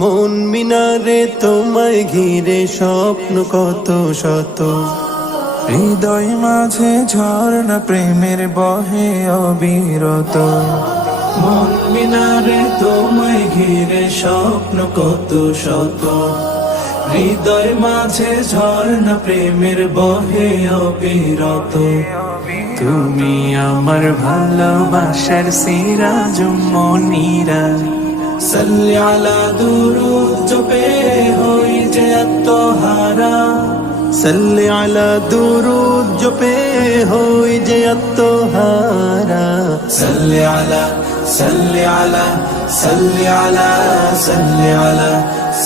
মন মিনারে তোমায় ঘিরে স্বপ্ন কত শত, হৃদয় মাঝে ঝর্ণা প্রেমের বহে অবিরত। মন মিনারে তোমায় ঘিরে স্বপ্ন কত শত, হৃদয় মাঝে ঝর্ণা প্রেমের বহে অবিরত। তুমি আমার ভালোবাসার সিরাজ মনিরা, সাল্লি আলা দুরুদ জপে হই যে আত্মহারা, সাল্লি আলা দুরুদ জপে হই যে আত্মহারা। সাল্লি আলা সাল্লি আলা সাল্লি আলা সাল্লি আলা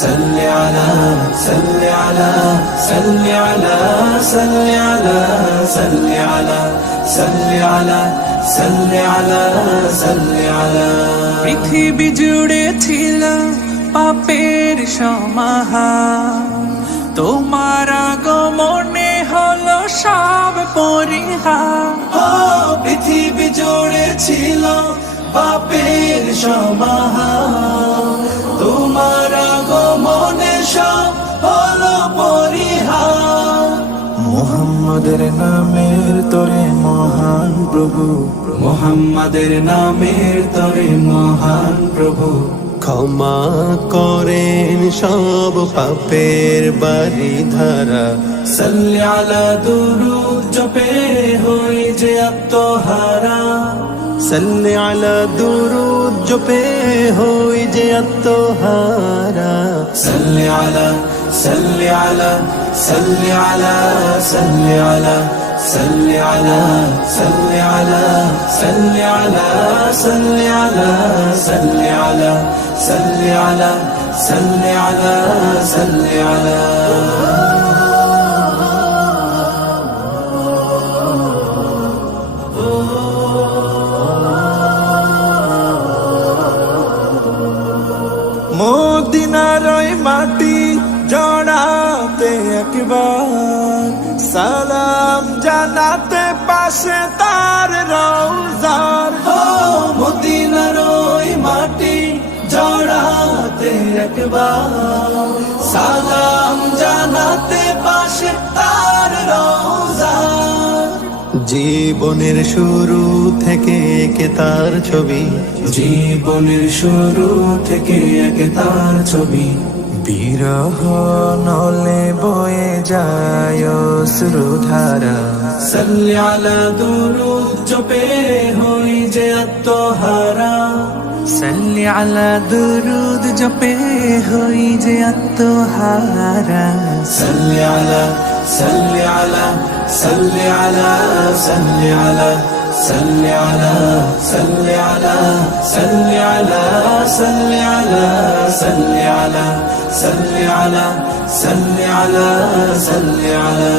সাল্লি আলা সাল্লি আলা সাল্লি আলা সাল্লি আলা সাল্লি আলা সাল্লি আলা সাল্লি আলা সাল্লি আলা। পৃথিবী জুড়ে ছিল পাপের সমাহার, তোমার আগমনে হলো সব পরিহার। পৃথিবী জুড়ে ছিল পাপের সমাহার, তোমার আগমনে সব হলো পরিহার। মুহাম্মাদের নামের তরে মহান প্রভু, মুহাম্মাদের নামের তরে মহান প্রভু, ক্ষমা করেন সব পাপের বারিধারা। সাল্লি আলা দুরুদ জপে হই যে আত্মহারা, সাল্লি আলা দুরুদ জপে হই যে আত্মহারা। সাল্লি আলা সাল্লি আলা সাল্লি আলা সাল্লি আলা সাল্লি আলা সাল্লি আলা সাল্লি আলা সাল্লি আলা সাল্লি আলা সাল্লি আলা সাল্লি আলা সাল্লি আলা। মদিনার ওই মাটি জড়াতে একবার, সালাম জানাতে পাশে তার রওজার। মদিনার ওই মাটি জড়াতে একবার, সালাম জানাতে পাশে তার রওজার। জীবনের শুরু থেকে একে তার ছবি, জীবনের শুরু থেকে একে তার ছবি। বিরহ নলে বয়ে যায় অশ্রুধারা, সাল্লি আলা দুরুদ জপে হই যে আত্মহারা, সাল্লি আলা দুরুদ জপে হই যে আত্মহারা। সাল্লি আলা সাল্লি আলা সাল্লি আলা সাল্লি আলা সাল্লি আলা সাল্লি আলা সাল্লি আলা সাল্লি আলা সাল্লি আলা সাল্লি আলা সাল্লি আলা সাল্লি আলা।